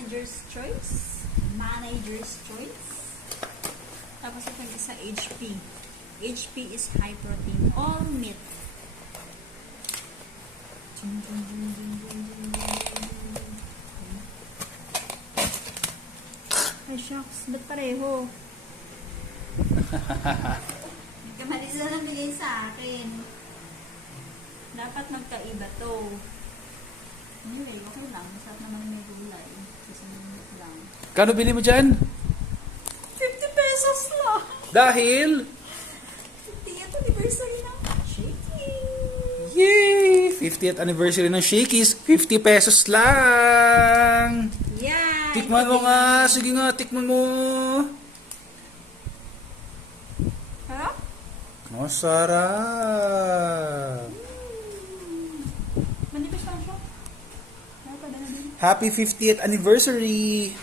Manager's Choice. Manager's Choice. Tapos itong isa, HP. HP is high protein. All meat. Ay, shucks. Ba't pareho? Kamalisa na bigay sa akin. Dapat magkaiba to. Anyway, okay lang. Masarap naman may gulay. Susunod lang. Kano bili mo dyan? 50 pesos lang. Dahil? 50th anniversary ng Shakey's. Yay! 50th anniversary ng Shakey's. 50 pesos lang! Yeah! Tikman mo nga! Sige nga, tikman mo! Harap? Masarap! Manipis lang siya. Dapat na din. Happy 50th anniversary!